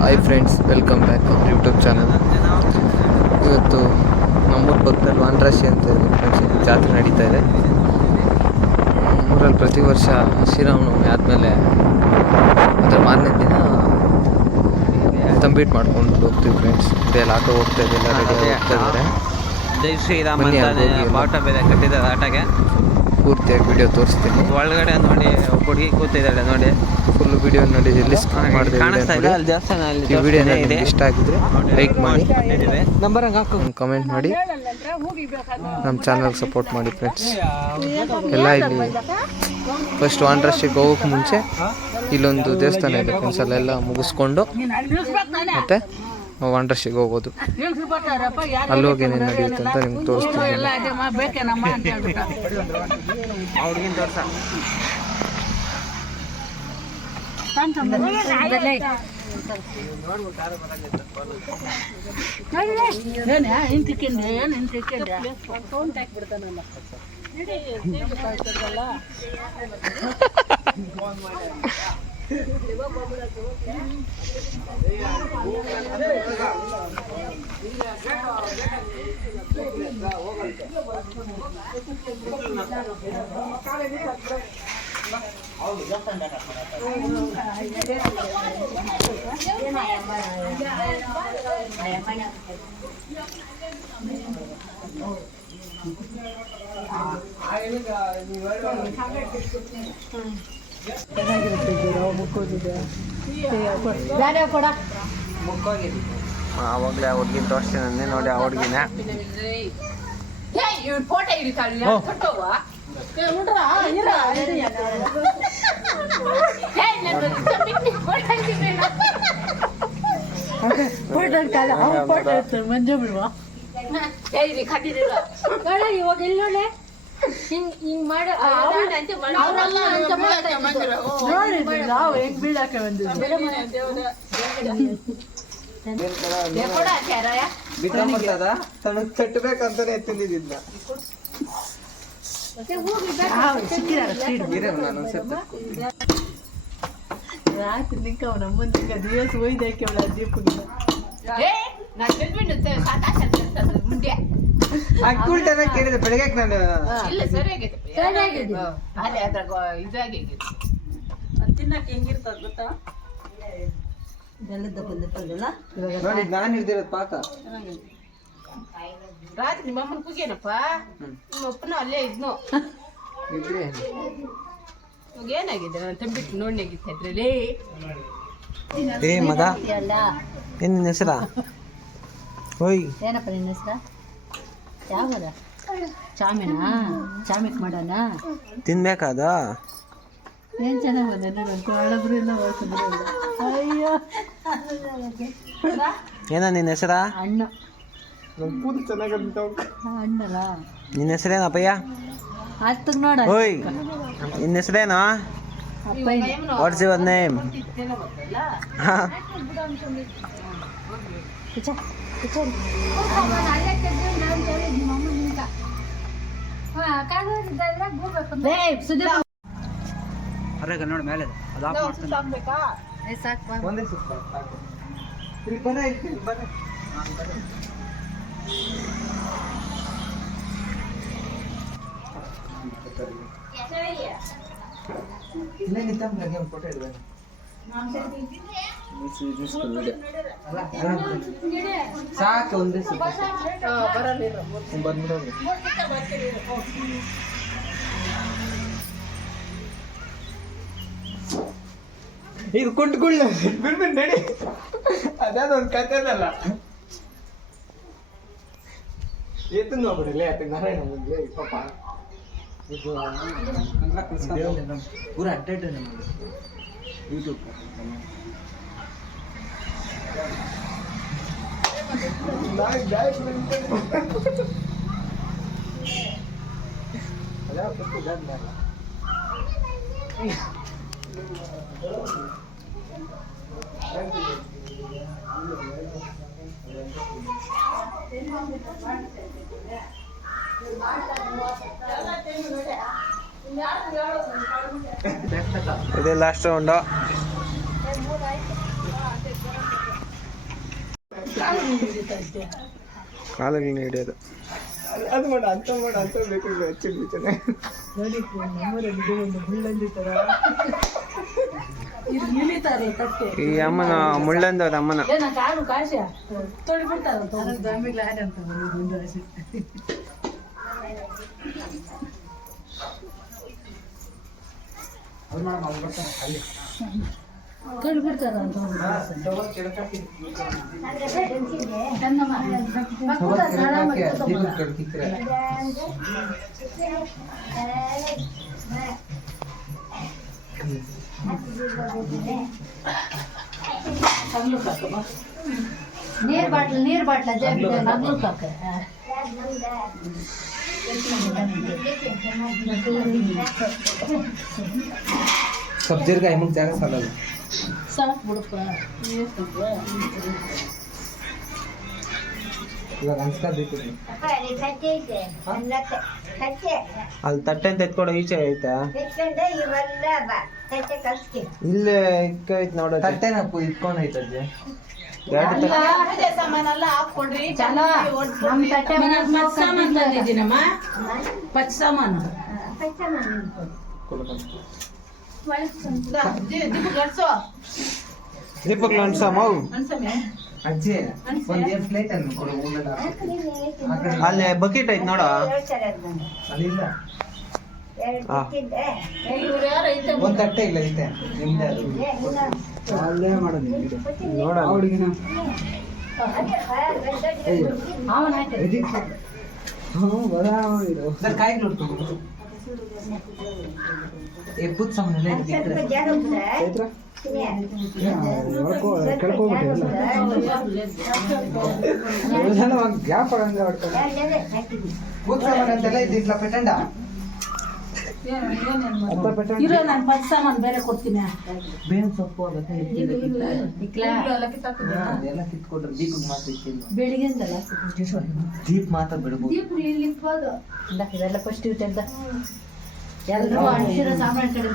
Hi friends, welcome back our YouTube channel. ಇವತ್ತು ನಮ್ಮೂರ ಪಕ್ಕದಲ್ಲಿ ವಾನರಾಶಿ ಅಂತ ಇದೆ ಫ್ರೆಂಡ್ಸ್, ಜಾತ್ರೆ ನಡೀತಾ ಇದೆ. ಊರಲ್ಲಿ ಪ್ರತಿ ವರ್ಷ ಶ್ರೀರಾಮನವಮಿ ಆದಮೇಲೆ ಅದರ ಮಾರನೇ ದಿನ ತಂಬೀಟ್ ಮಾಡ್ಕೊಂಡು ಹೋಗ್ತೀವಿ ಫ್ರೆಂಡ್ಸ್. ಇದೆಲ್ಲ ಆಟೋ ಹೋಗ್ತಾ ಇದೆ, ಎಲ್ಲ ರೆಡಿ ಹೋಗ್ತಾ ಇದ್ದಾರೆ. ಜೈ ಶ್ರೀರಾಮ್ ಬಾವುಟ ಬೇರೆ ಕಟ್ಟಿದ್ದಾರೆ ಆಟಗೆ. ಪೂರ್ತಿಯಾಗಿ ವಿಡಿಯೋ ತೋರಿಸ್ತೀನಿ. ಒಳಗಡೆ ನೋಡಿ ಹುಡುಗಿ ಕೂತಿದ್ದಾಳೆ ನೋಡಿ, ಫುಲ್ ವಿಡಿಯೋ ನೋಡಿ. ಎಲ್ಲಿ ಮಾಡಿದೆ ಕಾಣಿಸ್ತಾ ಇಲ್ಲ ಅಲ್ಲಿ ದೇವಸ್ಥಾನ. ಈ ವಿಡಿಯೋ ನಿಮಗೆ ಇಷ್ಟ ಆಗಿದ್ರೆ ಲೈಕ್ ಮಾಡಿ, ನಂಬರ್ ಹಾಕು, ಕಮೆಂಟ್ ಮಾಡಿ, ನಮ್ಮ ಚಾನಲ್ಗೆ ಸಪೋರ್ಟ್ ಮಾಡಿ ಫ್ರೆಂಡ್ಸ್. ಎಲ್ಲ ಇಲ್ಲಿ ಫಸ್ಟ್ ವಾನರಾಶಿಗೆ ಹೋಗೋಕೆ ಮುಂಚೆ ಇಲ್ಲೊಂದು ದೇವಸ್ಥಾನ ಇದೆ ಫ್ರೆಂಡ್ಸ್. ಅಲ್ಲೆಲ್ಲ ಮುಗಿಸ್ಕೊಂಡು ಮತ್ತೆ ವಾನರಾಶಿಗೆ ಹೋಗೋದು. ಅಲ್ಲಿ ಹೋಗಿ ಏನೇನು ನಡೆಯುತ್ತೆ ಅಂತ ನಿಮ್ಗೆ ತೋರಿಸ್ತೀನಿ. ಆವಾಗಲೇ ಆ ಹುಡುಗಿನ ತೋರಿಸ್ತೀನಿ ನೋಡಿ. ಆ ಹುಡುಗಿನ ಹಿಂಗ್ ಮಾಡಿ ಬೀಳಾಕೆ ತಟ್ಟಬೇಕಂತಾನೆ ಎತ್ತಿದ್ದಿಲ್ಲ. ದಿವಸ ಒಯ್ದಕ್ಕೆ ಕೇಳಿದೆ ಬೆಳಗ್ಗೆ ನಾನು ತಿನ್ನಕ್ಕೆ ಹೆಂಗಿರ್ತದ ಗೊತ್ತಾ? ನೋಡಿ ನಾನು ಇದ್ದಿರೋದು ಪಾಕ. ರಾತ್ರಿ ನಿಮ್ಮ ಅಮ್ಮನ ಕುಗೇನಪ್ಪ, ನಿಮ್ಮ ಅಪ್ಪನ ಅಲ್ಲೇ ಇದ್ನು. ಇದ್ರೆ ಏನಾಗಿದೆ? ನಾನು ತಂಬಿಟ್ಟು ನೋಡ್ನಾಗಿತ್ತ ಇದ್ರಲ್ಲಿ. ಏ ಮಗ, ಏನ್ ನಿನ್ನ ಹೆಸರಾ? ಓಯ್ ಏನಪ್ಪ ನಿನ್ನ ಹೆಸರ? ಯಾವದ? ಚಾಮಿನಾ? ಚಾಮಿಕ್ ಮಾಡೋಣ? ತಿನ್ಬೇಕಾದ? ಏನ್ ಚೆನ್ನಾಗಿ ಬಂದೆ ನೋಡಂತ. ಒಳ್ಳೊಬ್ರು ಇಲ್ಲ, ಹೊಸಬ್ರು ಇಲ್ಲ. ಅಯ್ಯೋ, ಏನ ನಿನ್ನ ಹೆಸರಾ? ಅಣ್ಣ. ಅಣ್ಣಲ್ಲ ನಿನ್ನ ಹೆಸರೇನಪ್ಪಯ್ಯ? ಹತ್ತಗ್ ನೋಡ. ಓಯ್ ನಿನ್ನ ಹೆಸರೇನು? What's your name? ನೋಡಿ ಮೇಲೆ ಸಾಕು. ಒಂದೇ ಈಗ ಕುಂಟ್ಕೊಳ್ಳ ಬಿಡ್ಬಿಟ್ಟು ನಡಿ. ಅದಾದೊಂದು ಕಥೆದಲ್ಲ. ಎತ್ತು ನೋಡ್ಬಿಡಲೇ ಆತ ನಾರಾಯಣ ಮುಂದೆ ಪಾಪ ಇದು ಪೂರ ಅಡ್ಡಾಡ ನಮಗೆ ಯೂಟ್ಯೂಬ್ ಇದೇ ಲಾಸ್ಟ್ ರೌಂಡು. ಕಾಲುಗಳನ್ನ ಹಿಡಿಯೋದು. ಈ ಅಮ್ಮನ ಮುಳ್ಳಂದವ್ರ ಅಮ್ಮನ ನೀರ್ ಬಾಟ್ಲ ಸಬ್ಜಿರ್ಗ ಐಮಕ್ ಜಾಗ ಸಾಲಲ್ಲ. ಸಾಕು ಬಿಡಪ್ಪ. ಇವಾಗ ಅನ್ಸ್ಕೊಬೇಕು ಅಲ್ಲಿ ತಟ್ಟೆ ಅಂತ ಎತ್ಕೊಡೋ ಈಚೆ ಐತಾ ಇಲ್ಲೇ ಇಕ್ಕೈತ್ ನೋಡ ತಟ್ಟೆನ ಇಟ್ಕೊಂಡು ಐತಜ್ಜೆ ಎರಡು ದೀಪಕ್ ಅನ್ಸಮ್ಮವು ಅಜ್ಜಿ ಒಂದು ಪ್ಲೇಟ್ ಅನ್ನು ಕೊಡು. ಅಲ್ಲಿ ಬಕೆಟ್ ಐತ್ ನೋಡ ಅಲ್ಲಿಲ್ಲ ಒಂದು ತಟ್ಟೆ ಇಲ್ಲ ಐತೆ ನಿಮ್ದೆ ಅಲ್ಲೇ ಮಾಡೋದು ನೋಡ ಹುಡುಗಿನ ಕಾಯಿ ನೋಡ್ತು ಪುತ್ ಸಾಮಾನೆಲ್ಲ ಗ್ಯಾಪ್ ಇದ್ದಿಲ್ಲ ಪೆಟಂಡ ನಾನು ಪತ್ ಸಾಮಾನು ಬೇರೆ ಕೊಡ್ತೀನಿ. ಬೇವಿನ ಸೊಪ್ಪು ಎಲ್ಲ ಕಿತ್ಕೊಟ್ರೆ ದೀಪಕ್ಕೆ ಮಾತ್ರ ಇಟ್ಟಿಲ್ಲ. ಬೆಳಿಗ್ಗೆಂದಲ್ಲ ದೀಪ ಮಾತ್ರ ಬಿಡ್ಬೋದು. ಇದೆಲ್ಲ ಫಸ್ಟ್ ಇಟ್ಟಂತ ಎಲ್ಲರೂ ಅಣಿಸಿರೋ ಸಾಮಾನು ಕಡೆ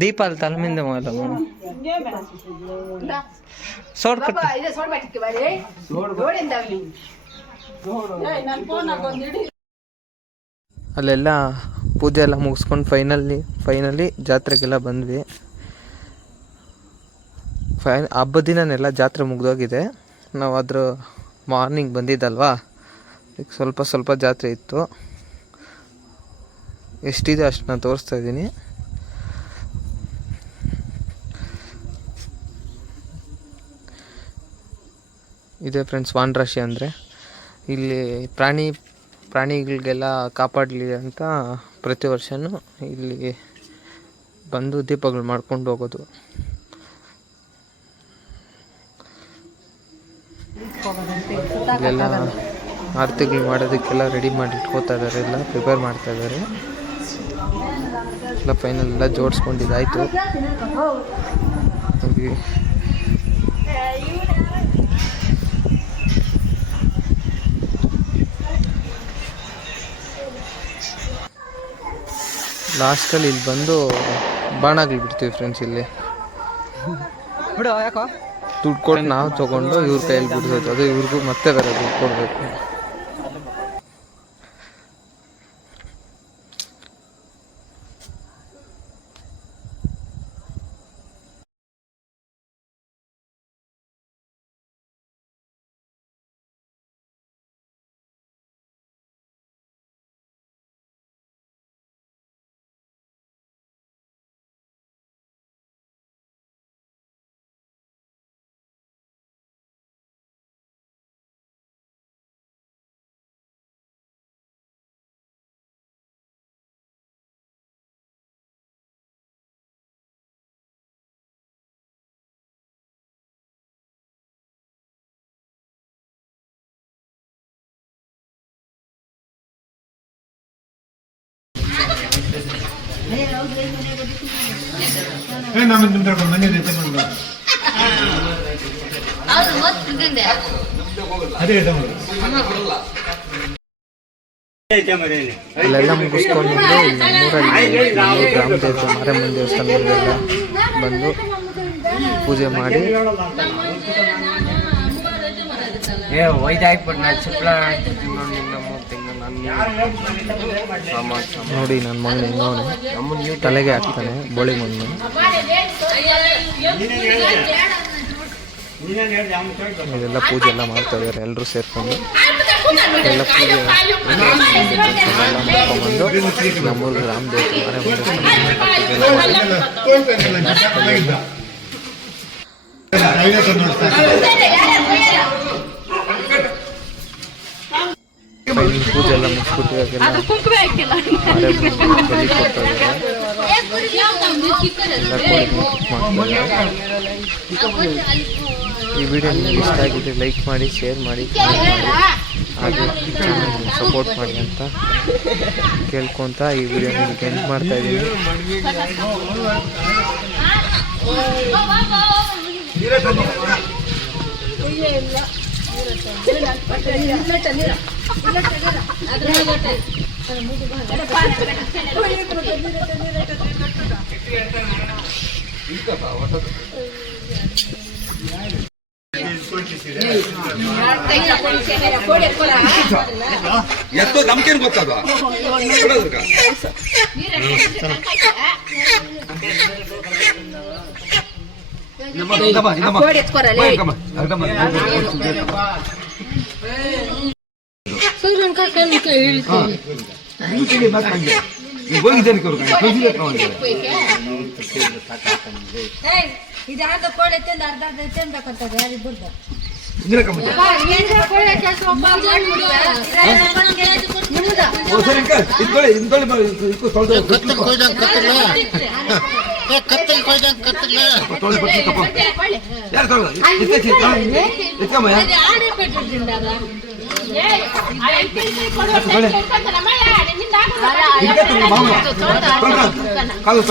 ದೀಪ ಅಲ್ಲಿ ತಲೆಮಿಂದ ಸೋಡ್ಕಟ್ಟ ಅಲ್ಲೆಲ್ಲ ಪೂಜೆ ಎಲ್ಲ ಮುಗಿಸ್ಕೊಂಡು ಫೈನಲಿ ಜಾತ್ರೆಗೆಲ್ಲ ಬಂದ್ವಿ. ಹಬ್ಬದ ದಿನನೆಲ್ಲ ಜಾತ್ರೆ ಮುಗ್ದೋಗಿದೆ. ನಾವು ಅದ್ರ ಮಾರ್ನಿಂಗ್ ಬಂದಿದ್ದಲ್ವಾ, ಈಗ ಸ್ವಲ್ಪ ಜಾತ್ರೆ ಇತ್ತು. ಎಷ್ಟಿದೆ ಅಷ್ಟು ನಾನು ತೋರಿಸ್ತಾ ಇದ್ದೀನಿ. ಇದೆ ಫ್ರೆಂಡ್ಸ್ ವಾನರಾಶಿ ಅಂದರೆ. ಇಲ್ಲಿ ಪ್ರಾಣಿಗಳಿಗೆಲ್ಲ ಕಾಪಾಡಲಿ ಅಂತ ಪ್ರತಿ ವರ್ಷವೂ ಇಲ್ಲಿ ಬಂದು ದೀಪಗಳು ಮಾಡ್ಕೊಂಡು ಹೋಗೋದು. ಇಲ್ಲೆಲ್ಲ ಆರತಿಗಳು ಮಾಡೋದಕ್ಕೆಲ್ಲ ರೆಡಿ ಮಾಡಿ ಇಟ್ಕೋತಾ ಇದ್ದಾರೆ, ಎಲ್ಲ ಪ್ರಿಪೇರ್ ಮಾಡ್ತಾ ಇದ್ದಾರೆ. ಎಲ್ಲ ಫೈನಲ್ ಎಲ್ಲ ಜೋಡಿಸ್ಕೊಂಡಿದ್ದಾಯಿತು. ಲಾಸ್ಟಲ್ಲಿ ಇಲ್ಲಿ ಬಂದು ಬಾಣಗಳು ಬಿಡ್ತೀವಿ ಫ್ರೆಂಡ್ಸ್. ಇಲ್ಲಿ ಬಿಡು ಯಾಕೋ ದುಡ್ಡು ಕೊಟ್ಟು ನಾವು ತೊಗೊಂಡು ಇವ್ರ ಕೈಯಲ್ಲಿ ಬಿಡ್ಸೋದು, ಅದು ಇವ್ರಿಗೂ ಮತ್ತೆ ಬೇರೆ ದುಡ್ಡು ಕೊಡಬೇಕು. ನಾನು ಅಲ್ಲೆಲ್ಲ ಮುಗಿಸ್ಕೊಂಡಿದ್ದು ನಮ್ಮೂರಲ್ಲಿ ಗ್ರಾಮ ದೇವತೆ ಮಾರಮ್ಮನ ದೇವಸ್ಥಾನ ಮುಂದೆಲ್ಲ ಬಂದು ಪೂಜೆ ಮಾಡಿ ನೋಡಿ ನನ್ನ ಮಗನ ಹೆಂಗವನೆ ತಲೆಗೆ ಹಾಕ್ತಾನೆ ಬೋಳಿ ಮಣ್ಣು. ಇದೆಲ್ಲ ಪೂಜೆ ಎಲ್ಲ ಮಾಡ್ತಾ ಇದ್ದಾರೆ ಎಲ್ಲರೂ ಸೇರ್ಕೊಂಡು. ಎಲ್ಲ ಪೂಜೆ ಎಲ್ಲ ಮಾಡ್ಕೊಂಡ್ಬಂದು ನಮ್ಮೂರು ಗ್ರಾಮ ದೇವತೆ ಪೂಜೆ ಎಲ್ಲ ಮುಗಿಸ್ಬಿಟ್ಟು ಇವಾಗೆಲ್ಲ ಬಲಿ ಕೊಡ್ತಾ ಇದ್ದಾರೆ. ಎಲ್ಲ ಕೋಳಿ ಈ ವಿಡಿಯೋ ನಿಮಗೆ ಇಷ್ಟ ಆಗಿದೆ ಲೈಕ್ ಮಾಡಿ, ಶೇರ್ ಮಾಡಿ, ಕಮೆಂಟ್ ಮಾಡಿ, ಹಾಗೆ ಚಾನಲ್ ಸಪೋರ್ಟ್ ಮಾಡಿ ಅಂತ ಕೇಳ್ಕೊತ ಈ ವಿಡಿಯೋ ನಿಮಗೆ ಎಂಡ್ ಮಾಡ್ತಾ ಇದ್ದೀನಿ. ಎತ್ತೋ ನಮ್ಗೇನು ಗೊತ್ತದ ಇದಾದ ಕೋಳಿ ತಿಂದು ಅರ್ಧ ತಿನ್ಬೇಕಂತದೆ ಯಾರಿಬ್ಬರ್ದು ಕಾಲು